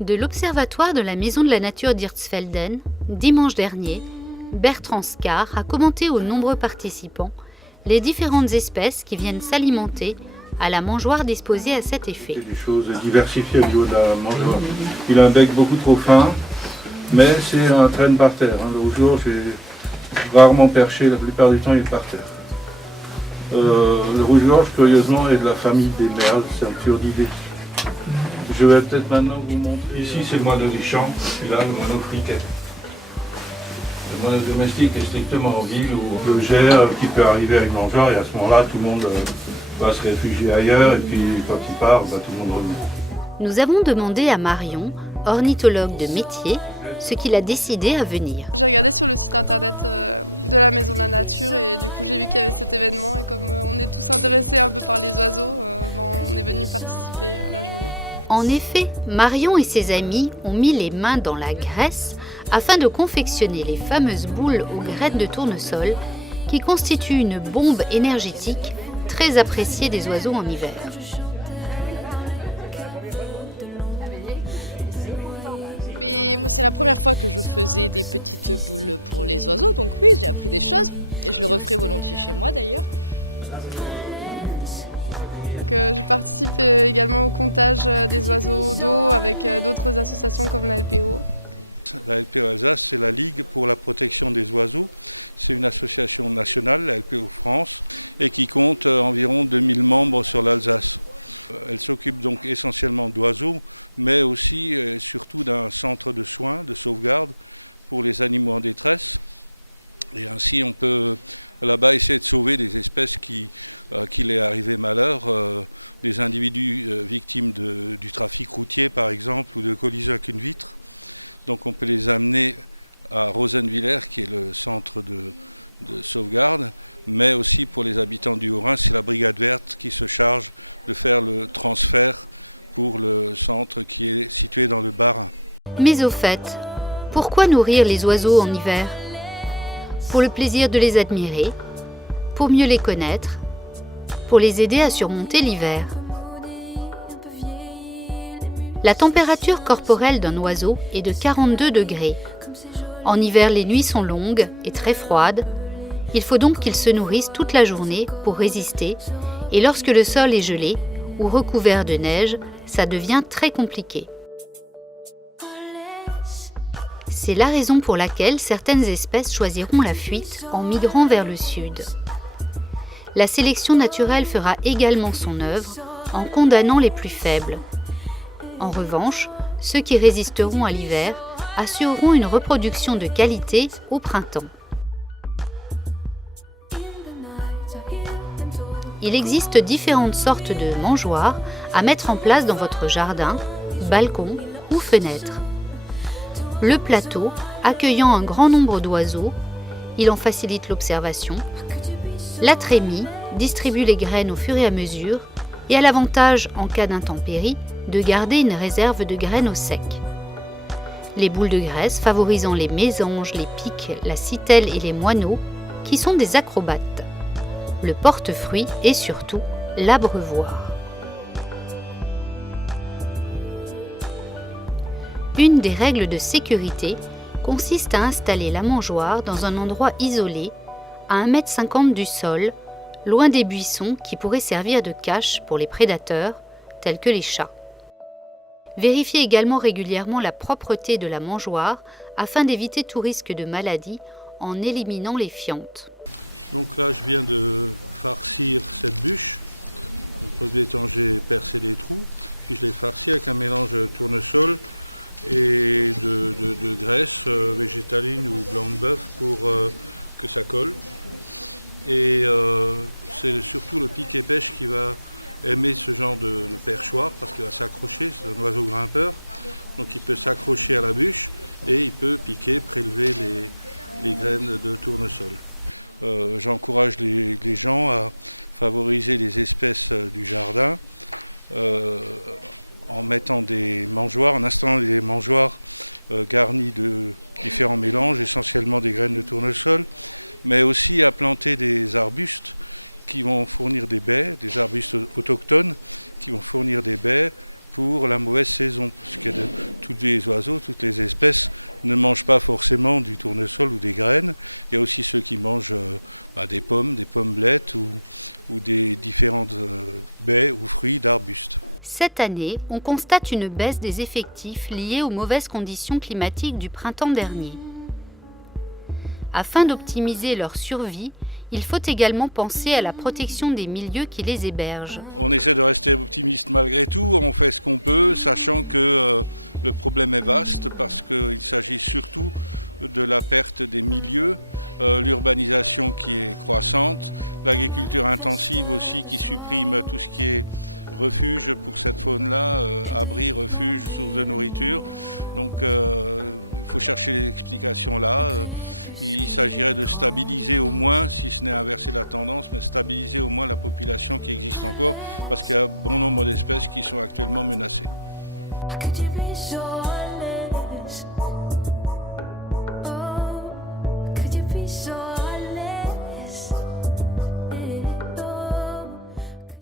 De l'Observatoire de la Maison de la Nature d'Hirtsfelden, dimanche dernier, Bertrand Scar a commenté aux nombreux participants les différentes espèces qui viennent s'alimenter à la mangeoire disposée à cet effet. C'est des choses diversifiées au niveau de la mangeoire. Il a un bec beaucoup trop fin, mais c'est un traîne par terre. Le rouge-gorge est rarement perché, la plupart du temps il est par terre. Le rouge-gorge, curieusement, est de la famille des merles, c'est un turdidé. Je vais peut-être maintenant vous montrer. Ici c'est le moineau des champs, et là le moineau friquet. Le moineau domestique est strictement en ville où le gère qui peut arriver à une mangeoire et à ce moment-là tout le monde va se réfugier ailleurs et puis quand il part, tout le monde revient. Nous avons demandé à Marion, ornithologue de métier, ce qu'il a décidé à venir. J'ai regardé sur le site internet de la Maison de la Nature et du coup j'ai vu qu'il y avait cet événement et comme on est tous intéressés un peu par les oiseaux, on est venu participer à la journée. En effet, Marion et ses amis ont mis les mains dans la graisse afin de confectionner les fameuses boules aux graines de tournesol qui constituent une bombe énergétique très appréciée des oiseaux en hiver. Mais moi, c'est la première fois que je faisais des petites boules pour les oiseaux, donc oui, j'ai appris des choses et je le referai volontiers chez moi d'ailleurs. Je participe également au comptage des oiseaux d'eau avec d'autres associations comme la LPO. La LPO Alsace, c'est la Ligue pour la protection des oiseaux. C'est une association nationale, la LPO France, et qui compte environ 2000 membres sur l'Alsace. Elle s'occupe donc essentiellement d'oiseaux, mais aussi et surtout d'un centre de soins, de sauvegarde pour les animaux en détresse. Et ainsi, on peut là-bas essayer de sauver des espèces qu'il est arrivé malheur, des individus victimes du trafic routier par exemple, ou de collision avec une vitre. Donc on peut les amener à Rosenwiller, qui est le centre de sauvegarde, mais aussi pour les habitants du Haut-Rhin, c'est la brigade verte qui se charge de faire le transfert pour le centre qui est situé dans le Bas-Rhin. Mais au fait, pourquoi nourrir les oiseaux en hiver ? Pour le plaisir de les admirer, pour mieux les connaître, pour les aider à surmonter l'hiver. La température corporelle d'un oiseau est de 42 degrés. En hiver, les nuits sont longues et très froides. Il faut donc qu'ils se nourrissent toute la journée pour résister, et lorsque le sol est gelé ou recouvert de neige, ça devient très compliqué. C'est la raison pour laquelle certaines espèces choisiront la fuite en migrant vers le sud. La sélection naturelle fera également son œuvre en condamnant les plus faibles. En revanche, ceux qui résisteront à l'hiver assureront une reproduction de qualité au printemps. Il existe différentes sortes de mangeoires à mettre en place dans votre jardin, balcon ou fenêtre. Le plateau, accueillant un grand nombre d'oiseaux, il en facilite l'observation. La trémie distribue les graines au fur et à mesure et a l'avantage, en cas d'intempérie, de garder une réserve de graines au sec. Les boules de graisse favorisant les mésanges, les pics, la citelle et les moineaux, qui sont des acrobates. Le porte-fruits et surtout l'abreuvoir. Une des règles de sécurité consiste à installer la mangeoire dans un endroit isolé, à 1,50 m du sol, loin des buissons qui pourraient servir de cache pour les prédateurs, tels que les chats. Vérifiez également régulièrement la propreté de la mangeoire afin d'éviter tout risque de maladie en éliminant les fientes. Donc là, je viens de farcir cette bûche. Donc, au premier temps, j'ai percé des trous, puis je l'ai farci avec un mélange de tournesol et de graisse végétaline ou blanc de bœuf pour que ça colle. Et c'est surtout le piquet-pêche qui va aimer ce genre de perchoir parce qu'il va s'accrocher, c'est un oiseau grimpeur. Donc il peut s'accrocher à la bûche et il peut piquer, prélever les graines de tournesol. J'encourage les gens à favoriser les espèces du jardin en mettant des mangeoires, en installant des mangeoires garnies de différents mélanges, essentiellement des graines de tournesol, mais aussi à planter des arbustes qui vont fournir des baies, des arbustes autochtones qui vont fournir des baies pour la mauvaise saison, parce que tous les oiseaux, toutes les espèces ne mangent pas forcément du tournesol ou des graines. Il y a aussi ceux qui mangent des pommelettes ou des différentes baies ou fruits d'arbustes. Cette année, on constate une baisse des effectifs liée aux mauvaises conditions climatiques du printemps dernier. Afin d'optimiser leur survie, il faut également penser à la protection des milieux qui les hébergent. On essaie de rester optimiste malgré tout, on fait ce qu'on peut, sachant que le problème est vaste parce qu'il s'agit surtout de la perte des milieux, l'urbanisation qui est croissante, l'agriculture intensive aussi qui supprime tout ce qui est refuge pour cette faune-là, abri, refuge, source de nourriture. Donc il faut chercher l'explication là. Il s'agirait de stabiliser au moins, si ce n'est inverser la tendance, mais stabiliser au moins la population qui existe encore, parce qu'il y a bon nombre d'espèces qui sont actuellement menacées. Could you be sure?